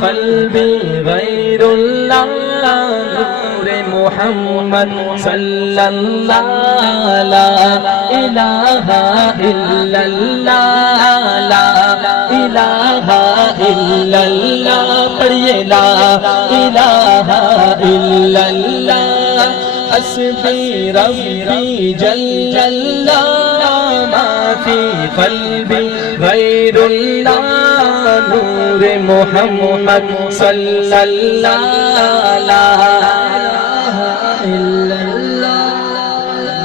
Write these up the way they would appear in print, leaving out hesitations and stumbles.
قلبی غیر اللہ نور محمد صلی اللہ لا الہ الا اللہ لا الہ الا اللہ پڑھیے لا الہ الا اللہ حسبی ربی جل اللہ ما فی قلبی غیر اللہ نور محمد صلی اللہ لا الہ الا اللہ۔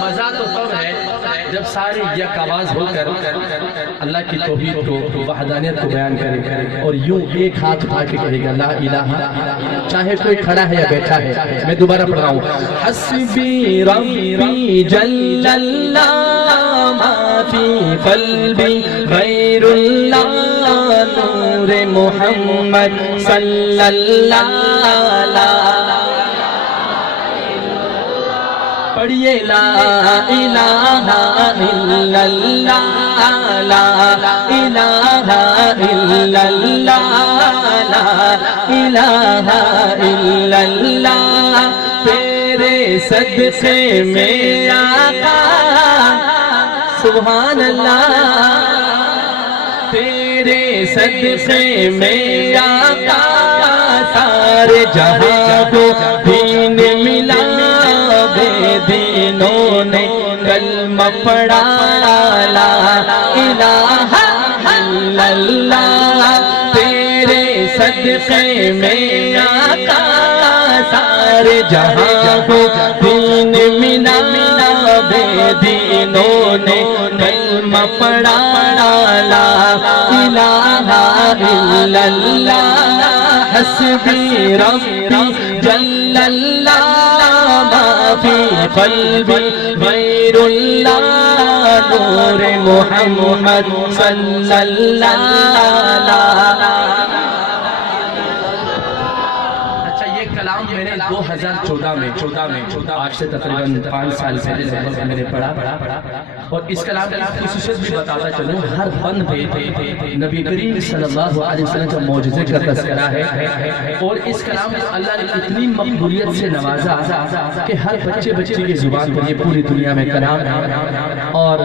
مزہ تو تب ہے جب ساری یک آواز ہو کر اللہ کی توحید کو وحدانیت کو بیان کرے اور یوں ایک ہاتھ اٹھا کے کہے گا لا الہ، چاہے کوئی کھڑا ہے یا بیٹھا ہے۔ میں دوبارہ پڑھ رہا ہوں، حسبی ربی جل اللہ ما فی قلبی غیر اللہ نور محمد صلی اللہ لا پڑھیے لا الہ الا اللہ لا الہ الا اللہ لا الہ الا اللہ تیرے صدقے میں آقا سبحان اللہ تیرے صدقے میں آقا سارے جہاں کو دین ملا بے دینوں نے کلمہ پڑھا لا الہ الا اللہ تیرے صدقے میں آقا سارے جہاں کو دین ملا بے دینوں نے کلمہ پڑھا لا الہ الا اللہ حسبی ربی جل اللہ ما فی قلبی غیر اللہ نور محمد صلی اللہ لا کلام میں نے 2014 میں آج سے تقریباً 5 سال پہلے میں نے پڑھا اور اس کلام کی خصوصیت بھی بتاتا چلوں، ہر بند پہ نبی کریم صلی اللہ علیہ وسلم کا معجزے کا تذکرہ ہے اور اس کلام کو اللہ نے اتنی مقبولیت سے نوازا کہ ہر بچے کی زبان پر یہ پوری دنیا میں کلام ہے اور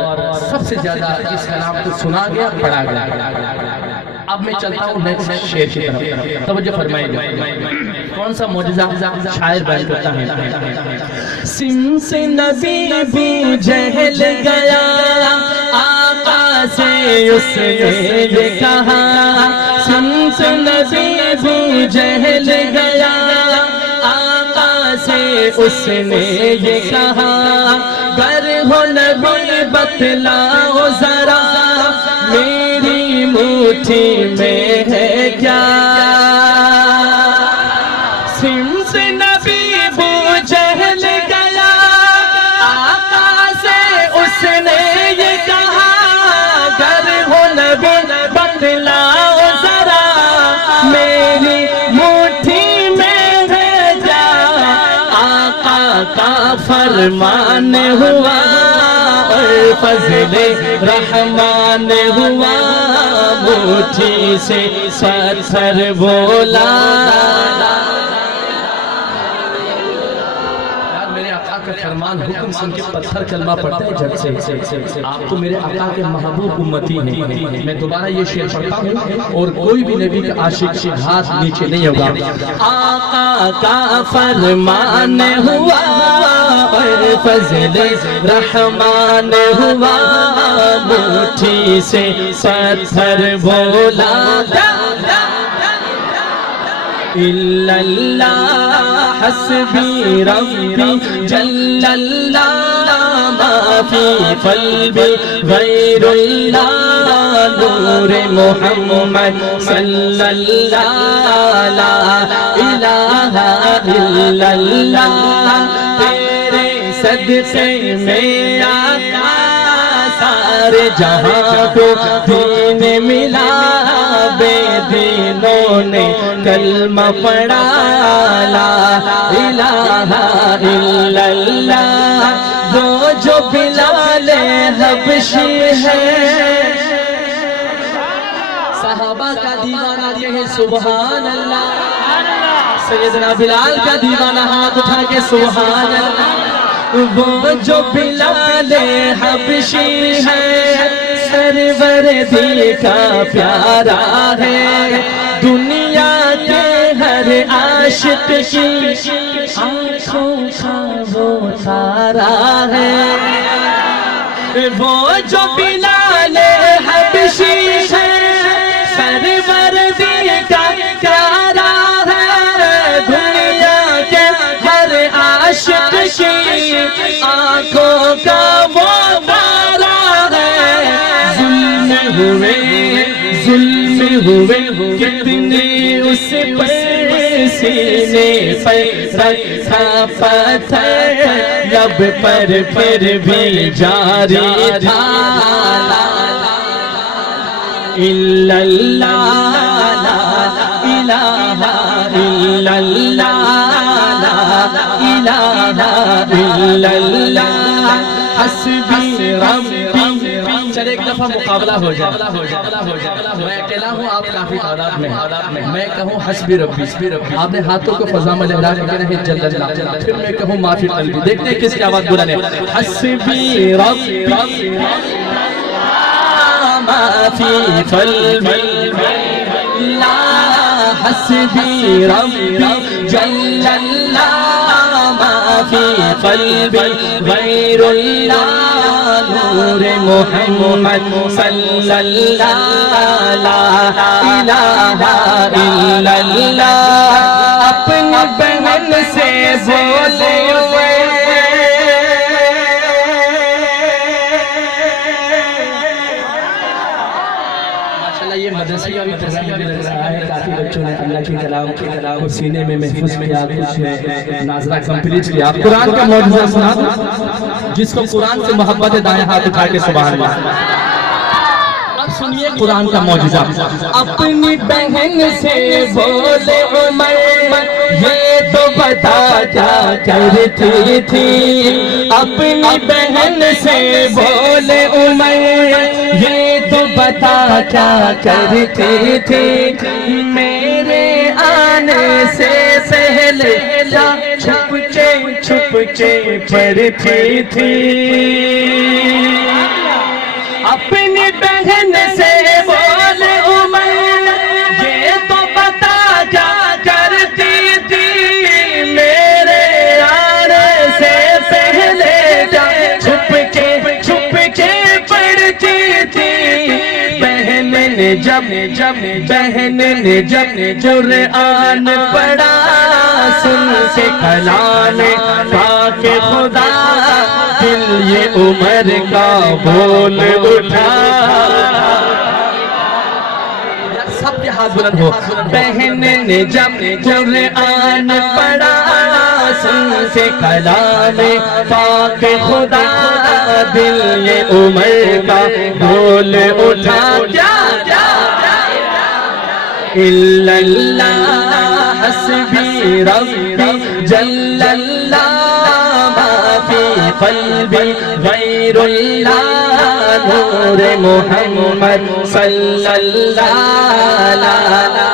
سب سے زیادہ اس کلام کو سنا گیا پڑھا گیا۔ اب میں چلتا ہوں نیکسٹ شعر کی طرف، توجہ فرمائیے گا کون سا معجزہ شاعر بیان کرتا ہے۔ سم سے نبی ابو جہل گیا آقا سے اس نے یہ کہا سم سے نبی ابو جہل گیا آقا سے اس نے یہ کہا گر ہو نبی بتلاؤ ذرا میری مٹھی میں ہے کیا سمس نبی ابو جہل گیا آقا سے اس نے یہ کہا گر ہو نبی بتلاؤ ذرا میری مٹھی میں ہے کیا آقا کا فرمان ہوا اور فضل رحمان ہوا مٹھی سے پتھر بولا فرمان حکم سن کے پتھر کلمہ پڑھتے ہیں جب سے آپ تو میرے آقا کے محبوب امتی ہیں۔ میں دوبارہ یہ شعر پڑھتا ہوں اور کوئی بھی نبی کا عاشق ہاتھ نیچے نہیں ہوگا۔ آقا کا فرمان ہوا اور فضل رحمان ہوا مٹھی سے پتھر بولا الا اللہ حسبی ربی جل اللہ ما فی قلبی غیر اللہ نور محمد صلی اللہ لا الہ الا اللہ تیرے صدقے میں آقا سارے جہاں کو دین ملا بے دینوں نے کلمہ پڑھا لا الہ الا اللہ وہ جو بلال حبشی ہے صحابہ کا دیوانہ یہ کہیں سبحان اللہ. سیدنا بلال کا دیوانہ ہاتھ اٹھا کے سبحان اللہ. وہ جو بلال حبشی ہے سرور دی کا پیارا ہے, دنیا کے ہر عاشق کی آنکھوں کا وہ تارا ہے. وہ جو بلال حبشی ہے سرور دی کا پیارا ہے, دنیا کے ہر عاشق کی آنکھوں کا وہ تارا ہے. ظلم ہوئے کتنے اس پر سینے پر رکھا پتھر, لب پر پھر بھی جاری تھا الا اللہ لا الہ الا اللہ لا الہ الا اللہ حسبی ربی. چلے ایک دفعہ مقابلہ ہو جائے. میں اکیلا ہوں, آپ کافی تعداد میں, میں کہوں حسبی ربی, آپ نے ہاتھوں کو فضا میں لہرا کے کہنا ہے جل اللہ, پھر میں کہوں ما فی قلبی. دیکھتے ہیں کس کی آواز بلند ہے. حسبی ربی ما فی قلبی لا حسبی ربی جل اللہ ما فی قلبی غیر اللہ نور محمد صلی اللہ لا الہ الا اللہ. اپنی بہن سے بولے یہ مدرسے کا بھی پروگرام مجھے لگ رہا ہے. کافی بچوں نے اللہ کے کلام کو سینے میں محفوظ کیا, کچھ نے ناظرہ کمپلیٹ کیا. قرآن کا معجزہ سنا جس کو قرآن سے محبت ہے, دائیں ہاتھ اٹھا کے سبحان اللہ. اب سنیے قرآن کا معجزہ. اپنی بہن سے بولے عمر یہ تو بتا کیا کرتی تھی. اپنی بہن سے بولے عمر یہ تو بتا کیا کرتی تھی. میرے آنے سے پہلے چھپ کے پڑھتی تھی. اپنی بہن سے بولے عمر یہ تو بتا کیا کرتی تھی. میرے آنے سے پہلے چھپ کے پڑھتی تھی. بہن نے جب قرآن پڑھا سن کے کلام پاک خدا, دل یہ عمر کا بول اٹھا. سب کے ہاتھ بلند ہو. بہن نے جب قرآن پڑھا سن کے کلام پاک خدا, دل یہ عمر کا بول اٹھا. الا اللہ حسبی ربی جل اللہ ما فی قلبی غیر اللہ نور محمد صلی اللہ لا